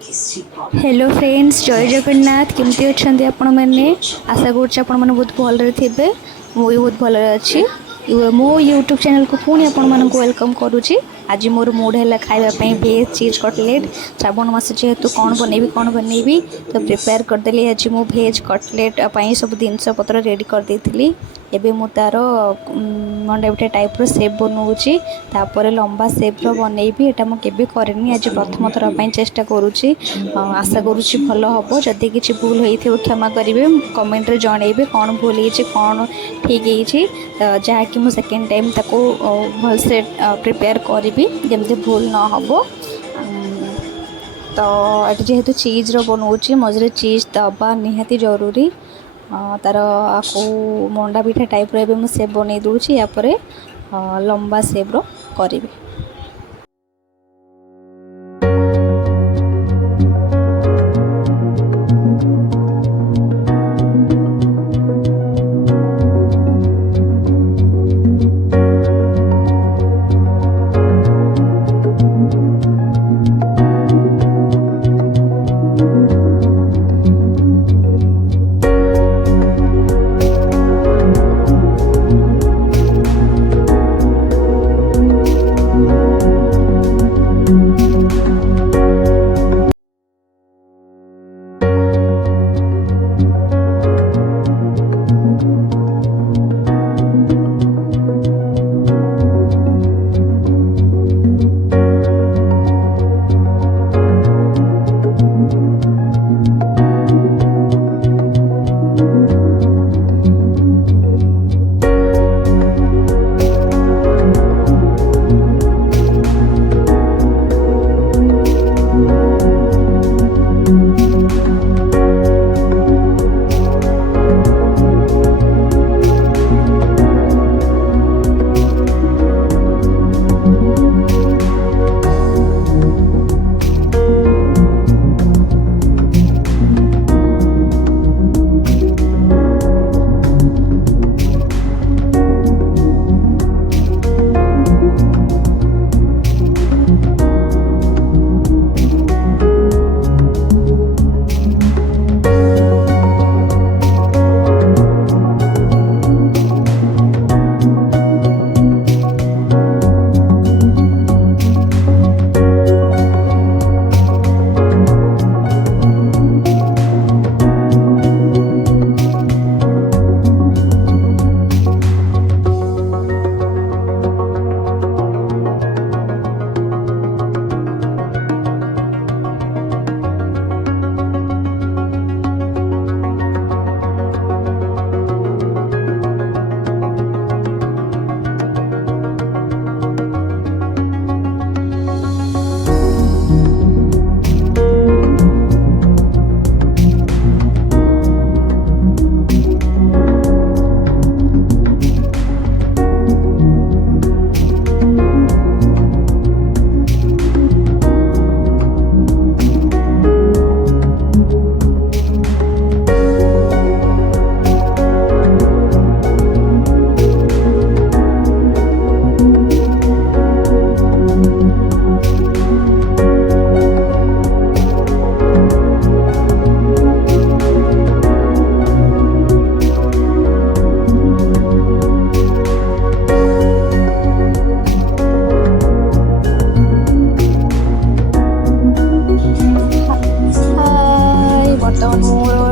Hello friends, जय जगन्नाथ। केमती अच्छा आपण मैंने आशा कर बहुत भल थे। मुझे बहुत भल अच्छी। मो यूट्यूब चैनल को पुणी आपण वेलकम करुच्ची। आज मोर मूड है खावाई भेज चीज कटलेट। श्रावण मास जेहेतु कौन बनैबी तो प्रिपेयर करदेली। आज मु भेज कटलेट सब जिनस पत्र रेडी करदेली। एबे मु तार मंडापिठा टाइप रो सेप बनाऊँगी। तापर लंबा सेप रो बनैबी। एटा मु केबे करेनी, आज प्रथम थर पई चेष्टा करुच्ची। आशा करुच्ची भल हम। जदि किसी भूल होइथिबो क्षमा करेंगे। कमेंट रे जनइबे कौन भूल होइछि कौन ठीक होइछि, जहाँकि मु सेकेंड टाइम ताको भल से प्रिपेयर करी जमती भूल न हबो। तो ये जेहेतु चीज रो बनाऊँगी, मझे चीज दबा निहाती जरूरी। तार आपको मंडा पिठा टाइप रो सेप बन दूसरी। यापर लंबा सेप रो करी।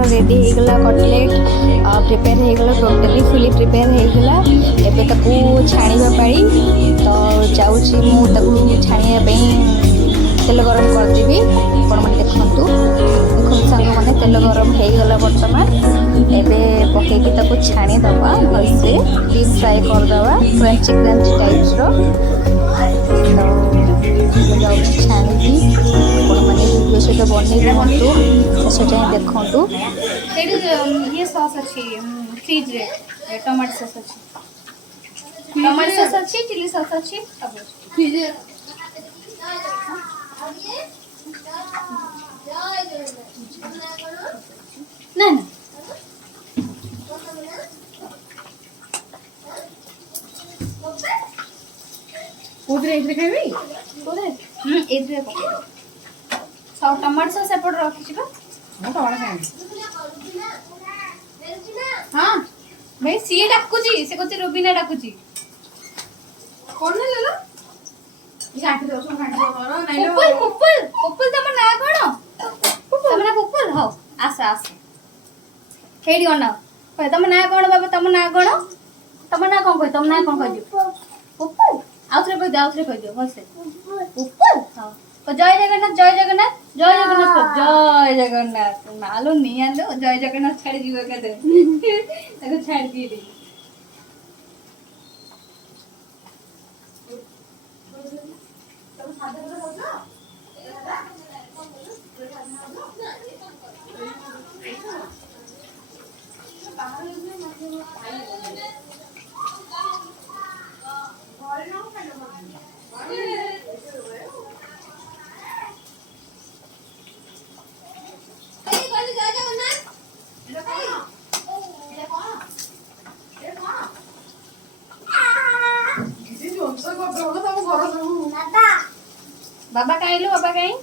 रेडी होगला कटलेट प्रिपेयर होगला। टोटाली फुली प्रिपेयर होगला। एबे ताकू छाणीबा पाई तो जाउची मु ताकू छाणीबा पई तेल गरम कर देबी। आपण माने देखंतु संग माने तेल गरम होगला। वर्तमान एबे पकेकी ताकू छाणी दबा। भलसे डीप फ्राई कर दबा क्रंची क्रंची टाइप्स रो। तो जाउची छाणी आपण माने वीडियो से बनेबे हंतु से जाय देखंतु। ये सॉस अच्छी फ्रिज रे टमाटो सॉस अच्छी, टमाटो सॉस अच्छी, चिली सॉस अच्छी। अब फ्रिज ना ना उधर इधर खाइबी उधर इधर पके ଆଉ ଟମାଟୋ ସସ୍ ଏପଟେ ରଖିଛି ବା। ମୁଁ ଟମାଟୋ ଖାଇନି। ହଁ ଭାଇ ସିଏ ଡାକୁଛି, ସେ କହୁଛି ରୁବିନା ଡାକୁଛି। କଣ ନେଲ? ଘାଣ୍ଟି ଦଉଛ କର ନାଇଁ ଲୋ। ପୁପୁଲ ପୁପୁଲ ପୁପୁଲ ତମ ନାଁ କଣ? ତମ ନାଁ ପୁପୁଲ? ହଉ ଆସ ଆସ ହେଇଠି ଅନାଅ। କହ ତମ ନାଁ କଣ ବାବା? ତମ ନାଁ କଣ? ତମ ନାଁ କଣ କହ? ତମ ନାଁ କଣ କହିଦିଅ? ପୁପୁଲ। ଆଉଥରେ କହିଦିଅ, ଆଉଥରେ କହିଦିଅ ଭଲସେ। ପୁପୁଲ। ହଉ ଜୟ ଜଗନ୍ନାଥ, ଜୟ ଜଗନ୍ନାଥ, ଜୟ ଜଗନ୍ନାଥ, ଜୟ ଜଗନ୍ନାଥ। ମାଲୋ ନିଆଲୋ, ଜୟ ଜଗନ୍ନାଥ ଛାଡି ଯିବ ଏକାଥରେ। ତାକୁ ଛାଡିକି ଏଠି। ବାବା କାଇଁ लो, ବାବା କାଇଁ?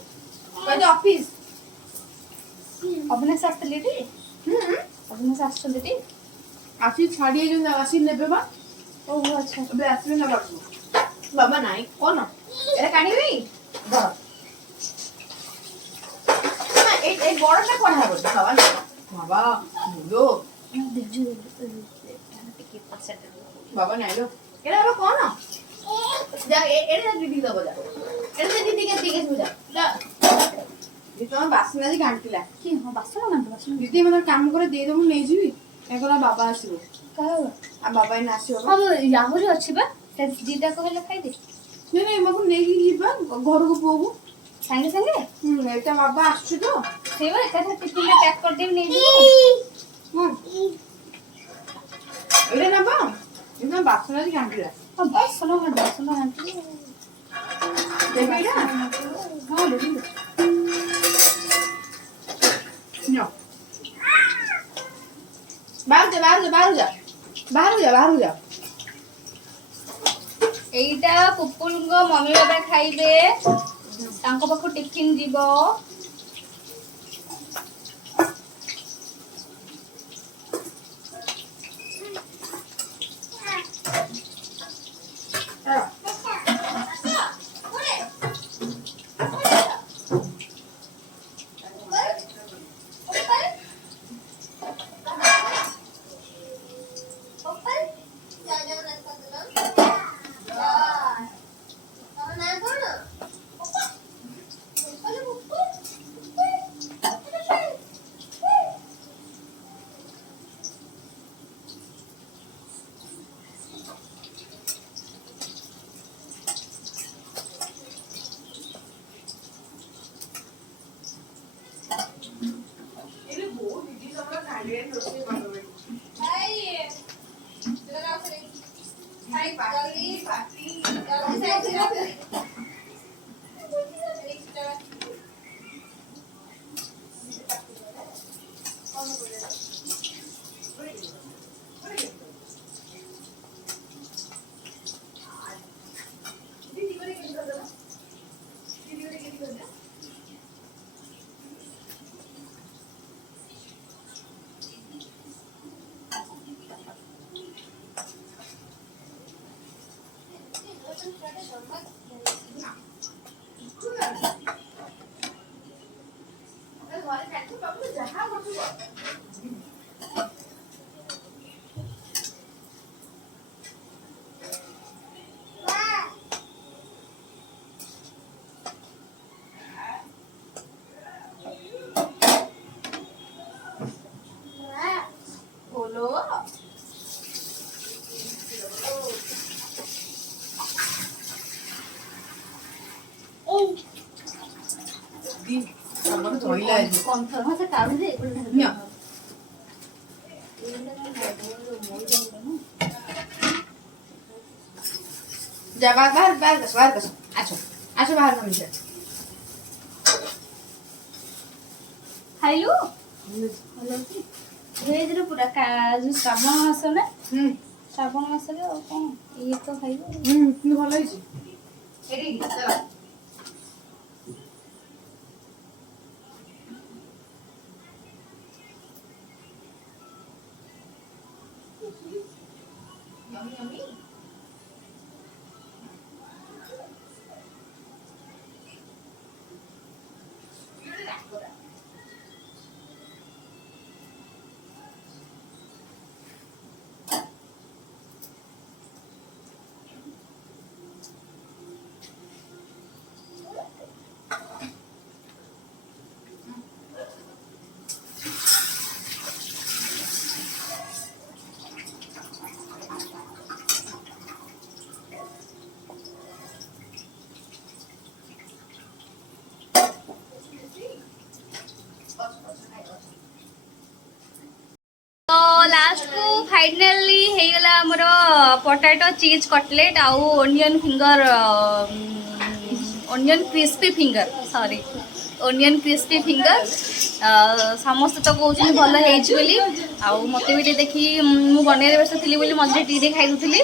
ଅଫିସ ଅବିନାଶ ଆସିଥିଲେ ଟି? ଅବିନାଶ ଆସିଛନ୍ତି ଟି? ଆସି ଛାଡି ଆସି ନେବେ ବା। ଓହୋ ଆଚ୍ଛା। ଏବେ ଆସିବେ ନେବାକୁ। ବାବା ନାଇଁ କଣ ଏଟା କାଢିବି ଧର। এই বড়টা কোন হবে বাবা? বাবা বুলো বাবা নাইলো এটা বাবা কোন যা এটা দিদি দেবো যা এটা দিদি কে দিকে যা যা দিদি তোমার বাসন আজ ঘাঁটিলা কি ହଁ ବାସନ ଘାଣ୍ଟୁ ବାସନ ଦିଦି ମତେ କାମ করে দিয়ে ଦେବୁ ନେଇଯିବି ଏକଲା ବାବା ଆସିବ କାହା ଆଉ ବାବା ଏଇନା ଆସିବ ହଁ ଆହୁରି ଅଛି ବା ସେ ଦିଟା କହିଲେ ଖାଇଦେ ନାଇଁ ନାଇଁ ବାବୁ ନେଇକି ଯିବା ଘରକୁ ପୁଅକୁ ସାଙ୍ଗେ ସାଙ୍ଗେ ଏଟା ବାବା ଆସୁଛି ତ ସେଇ ବା ଏକାଥରେ ଟିଫିନରେ ପ୍ୟାକ୍ କରିଦେବି ନେଇଯିବୁ ଏଇଟା ନେବା ଏଇଟା ବାସନ ଆଜି ଘାଣ୍ଟିଲା ହଁ ବାସନ ଘାଣ୍ଟୁ ଦେବି ଏଇଟା ହଁ ଦେବି No. ବାହାରୁ ଯା ଏଇଟା ପୁପୁଲଙ୍କ ମମି ବାବା ଖାଇବେ ତାଙ୍କ ପାଖକୁ ଟିଫିନ ଯିବ जा बाहर आछो बाहर कमी ଖାଇଲୁ ଭଲ ଅଛି ଭେଜରେ ପୁରା ଯୋଉ ଶ୍ରାବଣ ମାସ ନା ଶ୍ରାବଣ ମାସରେ ଆଉ କଣ ଇଏ ତ ଖାଇବୁ ଭଲ ହେଇଛି yummy. तो लास्ट को फाइनली हेगला हमर पोटैटो चीज कटलेट आउ onion finger onion crispy finger sorry onion crispy finger समस्त तो कहते भल होली आउ मत भी देखी मु बनैले व्यस्त थी बोली मझे टी खाई दूसरी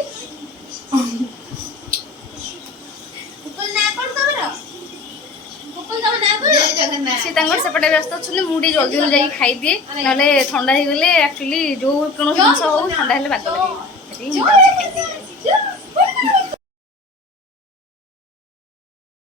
सी सेपटे व्यस्त अच्छे मुझे जल्दी जल्दी जाकि खाईदिए ना ठंडा हो गले एक्चुअली जो कौन जिन हो ठंडा बाग लगे